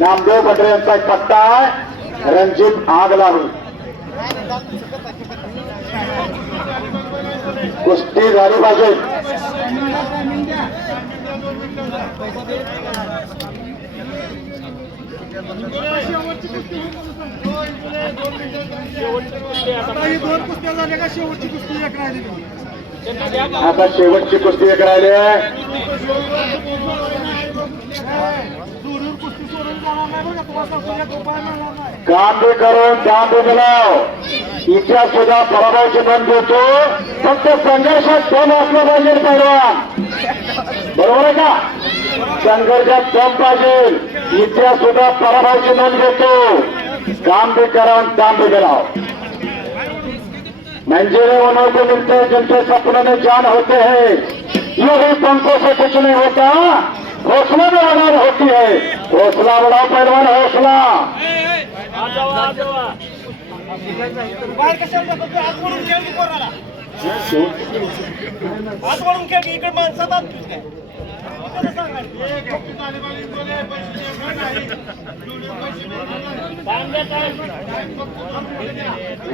नामदेव भटरे यांचा एक पत्ता आहे. रणजित आग लावली कुस्ती झाली पाहिजे. आता शेवटची कुस्ती एक राहिली आहे. कांदे करून कांदे दिलाव इतिहास सुद्धा पराभवाची नोंद देतो. फक्त संघर्षात दम असला पाहिजे पैलवान बरोबर आहे का? संघर्षात दम पाहिजे. इतिहास सुद्धा पराभवाची नोंद देतो. कांदे करून कांदे दिलाव मंजिले उन्हों को जान होते हे यही पंखों से कुछ नहीं होता? हौसला बराबर होती है। हौसला बड़ा पहलवान हौसला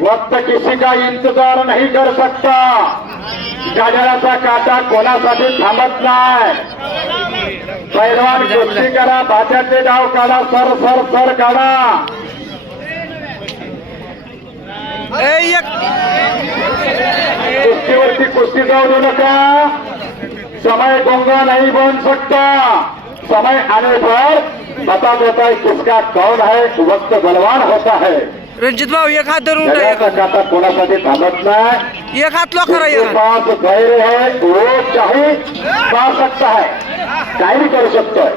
वक्त किसी का इंतजार नहीं कर सकता। गाजराचा काटा कोणासाठी थांबत नाही। पैलवान कुस्ती करा भात्याचे डाव काढा सर सर सर काढा कुस्तीवरती कुस्ती जाऊ देऊ नका। समय गंगा नहीं बन सकता। समय आने पर बता देता है किसका कौन है वक्त बलवान होता है। रणजित भाऊ एक हात धरून उठा, जगाचा काटा कोणासाठी थांबत नाही। एक हात लॉक करा पास धैर्य है वो चाहे पा सकता है। भी करू शकतोय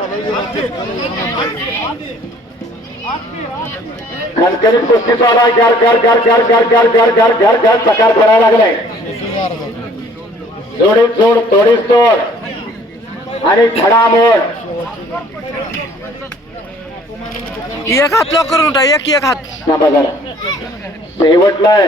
खणखणीत कुस्ती चालू आहे घर घर घर घर घर घर घर घर घर घर सकार करायला लागले जोडीत जोड तोडीत तोड आणि घडामोड एक हात उठा एक एक हात ना बघा शेवटलाय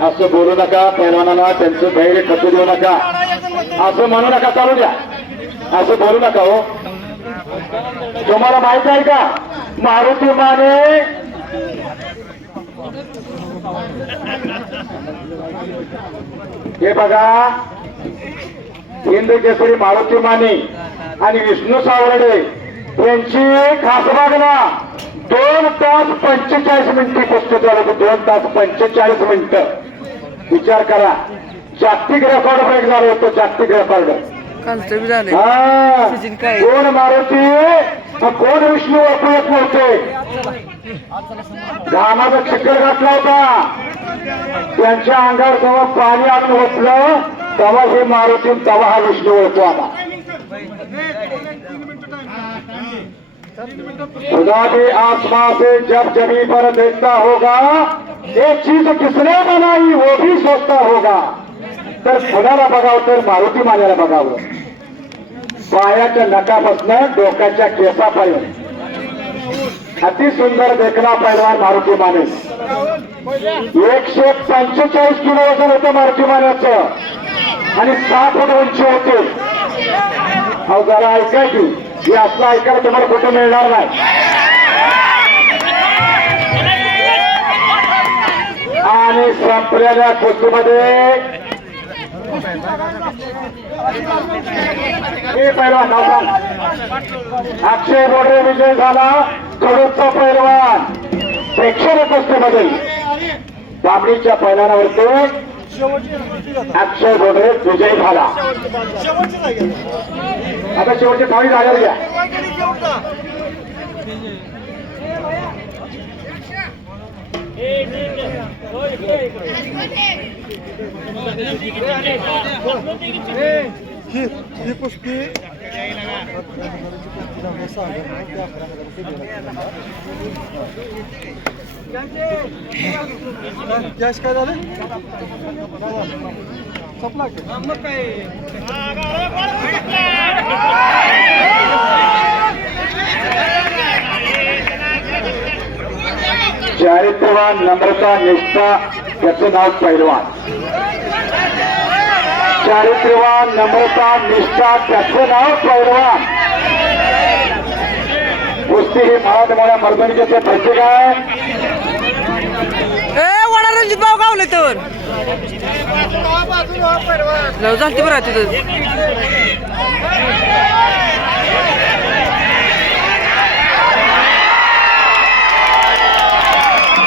असं बोलू नका पैलवानाला त्यांचं धैर्य खचू देऊ नका. असं म्हणू नका चालू द्या. असं बोलू नका हो. तुम्हाला माहीत आहे का? मारुती माने हे बघा हिंद केसरी मारुती माने आणि विष्णू सावरडे यांची ना दोन तास पंचेचाळीस मिनिटे चालू होती दोन तास पंचेचाळीस मिनिटं. विचार करा. जागतिक रेकॉर्ड ब्रेक झालं होतं जागतिक रेकॉर्ड. हा? कोण मारुती? कोण विष्णू ओळखू येत नव्हते? घामाचा चिखल घातला होता. त्यांच्या अंगावर जेव्हा पाणी आणून ओतलं तेव्हा हे मारुती तेव्हा हा विष्णू ओळखू आला. खुदा भी आसमां से जब जमी पर देखता होगा एक चीज किसने बनाई वो भी सोचता होगा। तर खुदाला बघावं हो, तर मारुती मान्याला बघावं पायाच्या हो। नकापासून डोक्याच्या केसापर्यंत. अति सुंदर देखना पैलवान मारुती माने. एकशे पंचेचाळीस किलो वजन होतं मारुती मान्याचं आणि सात फूट उंची होते. अहो जरा ऐकाय की हे असलं ऐकायला तुम्हाला कुठे मिळणार नाही. आणि संपलेल्या कुस्तीमध्ये हे पैलवान अक्षय बोडरे विजय झाला. कडूचा पैलवान. प्रेक्षक कुस्तीमध्ये. बाबडीच्या पैलवानावरती अक्षय गोडे विजय झाला. आता शेवटचे पाणी जागा घ्या. ही कुस्ती गॅस काय चारित्र्यवान नम्रता निष्ठा याचं नाव पैलवान चारित्र्यवान नम्रता निष्ठा त्याचं नाव पैलवान कुस्ती ही मराठमोळ्या मर्दनिकेचे प्रत्येक आहे. ए रणजित भाऊ गावले तर लव बरं तिथं